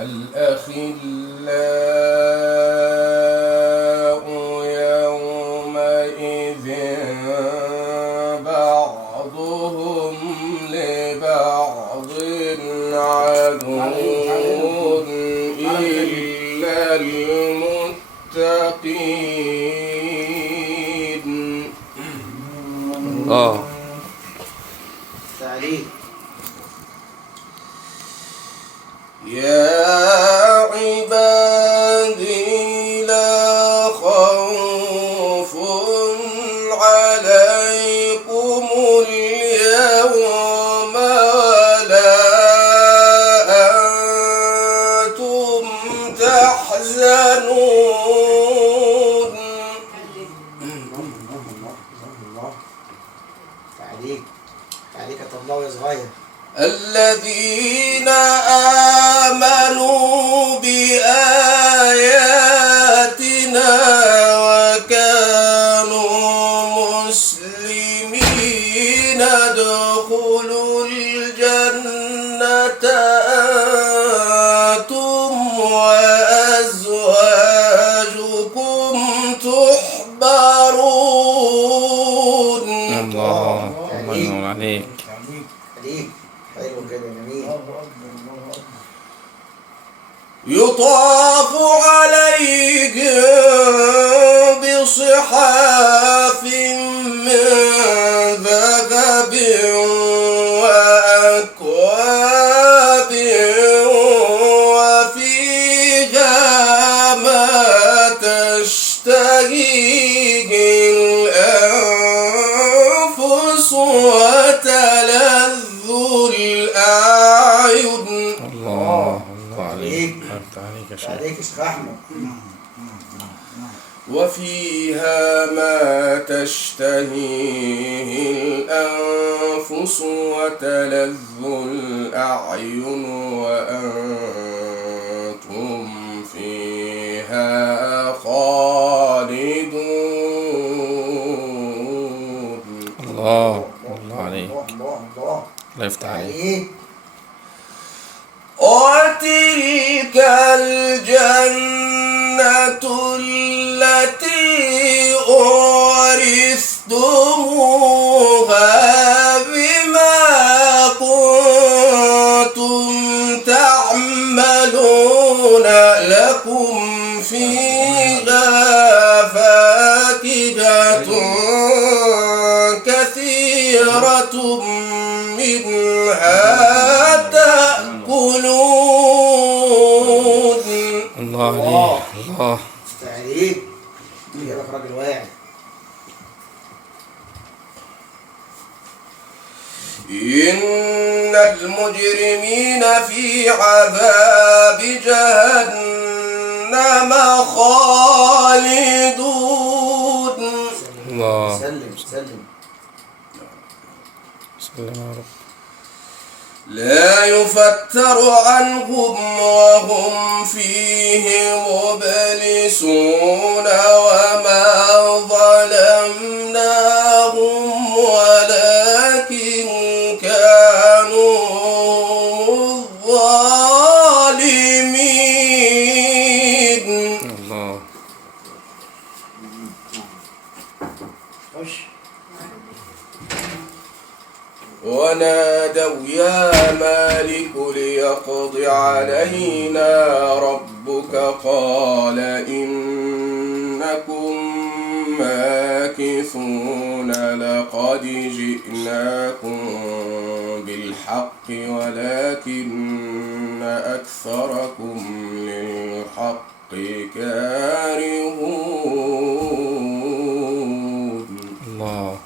الأخلاء يومئذ بعضهم لبعض عدو إلا المتقين. تعليق. يا عبادي لا خوف عليكم اليوم ولا أنتم تحزنون. تعليق الله يا صغير. الذين آمنوا بآياتنا وكانوا مسلمين ادخلوا الجنة أنتم وأزواجكم تحبرون. الله ينور عليك. حلو كده جميل. يطاف عليهم بصحاف من ذهب وأكواب وفيها ما تشتهيه الأنفس وتلذ الأعين. الله عليك. عليك يا شيخ. عليك يا شيخ أحمد. وفيها ما تشتهيه الأنفس وتلذ الأعين وأنتم فيها خالدون. الله عليك. الله يفتح عليك. وتلك الجنة التي أورثتموها بما كنتم تعملون لكم فيها فاكهة كثيرة منها تأكلون. الله عليك. الله تعليق. يا راجل واعي. إن المجرمين في عذاب جهنم خالدون. الله. سلم يا رب. لا يفتر عنهم وهم فيه مبلسون وما ظلمناهم ولكن كانوا الظالمين. الله. ونادوا يا مالك ليقض علينا ربك قال إنكم ماكثون لقد جئناكم بالحق ولكن أكثركم للحق كارهون. الله.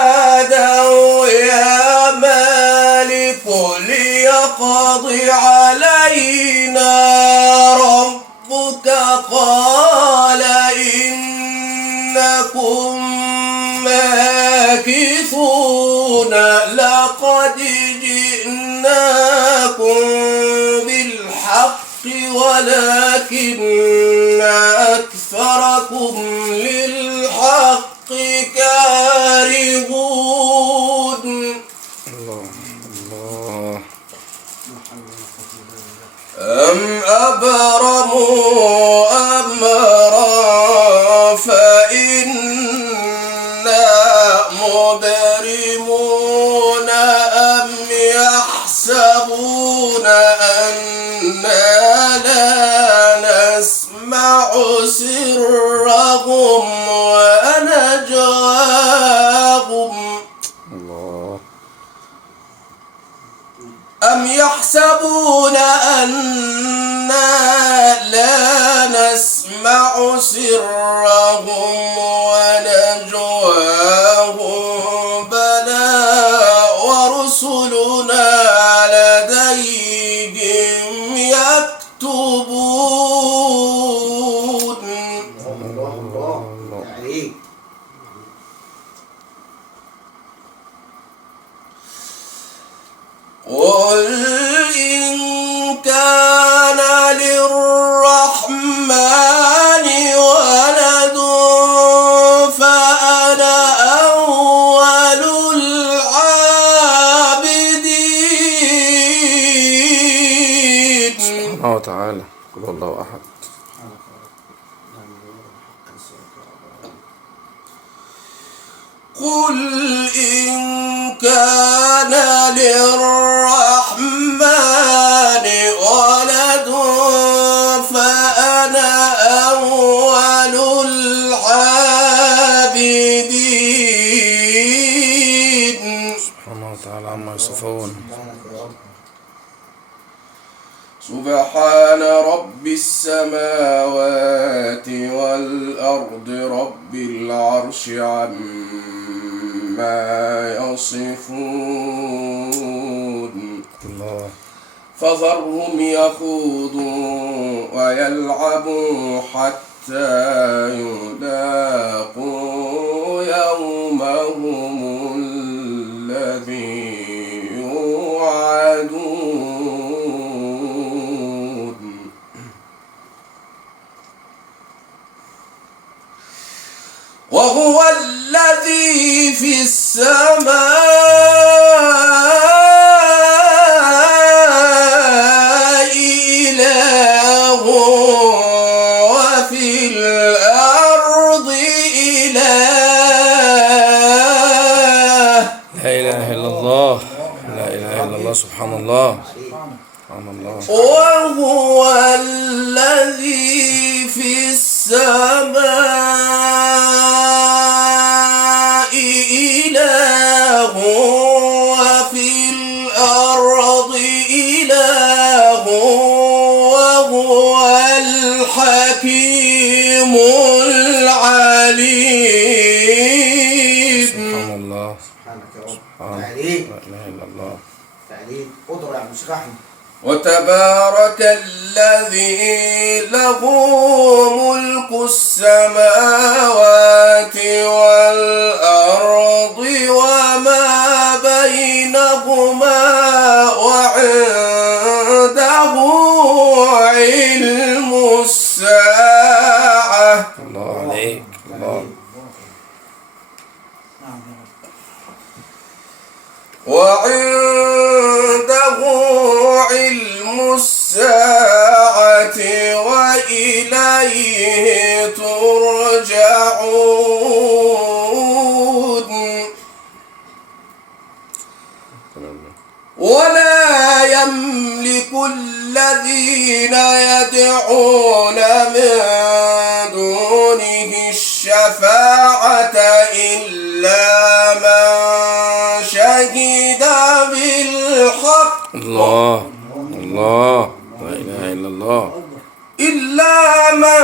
ونادوا يا مالك ليقض علينا ربك قال إنكم ماكثون لقد جئناكم بالحق ولكن أكثركم للحق كارهون. أبرموا أمرا فإنا مبرمون أم يحسبون أنا لا نسمع سرهم ونجواهم الله. أم يحسبون أنا لا نسمع سرهم ونجواهم بلى ورسلنا لديهم يكتبون. الله الله عليك. قل إن كان للرحمن ولد فأنا أول العابدين. سبحانه وتعالى. قل هو الله أحد. قل إن كان للرحمن ولد فأنا أول العابدين. سبحانه وتعالى عما يصفون. سبحان رب السماوات والأرض رب العرش عما يصفون. الله. فذرهم يخوضوا ويلعبوا حتى يلاقوا يومهم الذي يوعدون. وهو الذي في السماء إله وفي الأرض إله. لا إله إلا الله. لا إله إلا الله. سبحان الله. سبحان الله. وهو الذي في السماء إله وفي الأرض إله وهو الحكيم العليم. سبحان الله. سبحانك يا رب. سبحان. تعليق لا إله إلا الله. تعليق. اضرب يا موسيقى احمد. وتبارك الذي له ملك السماوات والأرض وما بينهما وعنده علم الساعة. الله عليك. الله. وعنده علم الساعة وإليه ترجعون. ولا يملك الذين يدعون من دونه الشفاعة إلا من شهد بالحق. الله. الله. لا إله إلا الله. إلا من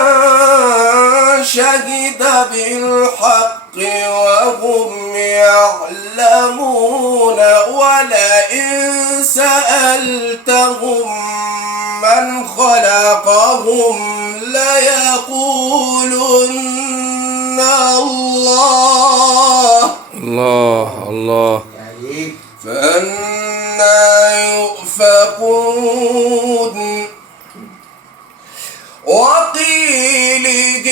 شهد بالحق وهم يعلمون. ولئن سألتهم من خلقهم ليقولن الله. الله. الله. تعليق. فأنى يؤفكون. وقيله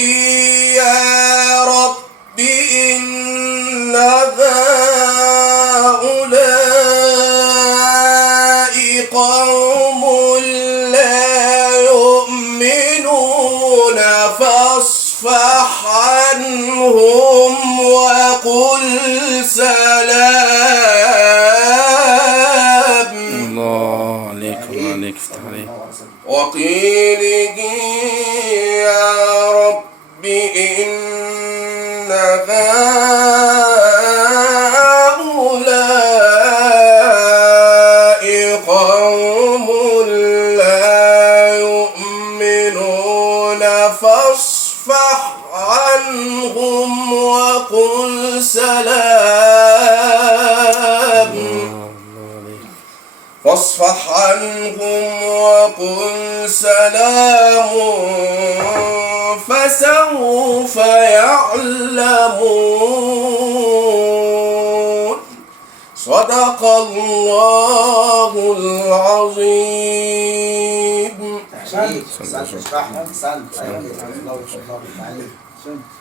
يا رب إن هؤلاء قوم لا يؤمنون. سلام الله عليك، الله عليك، افتح عليك. وقيله يا رب إن هؤلاء قوم لا يؤمنون فاصفح عنهم وقل سلام فاصفح عنهم وقل سلام فسوف يعلمون صدق الله العظيم. أحسنت. أحسنت. أحسنت. أحسنت. أحسنت.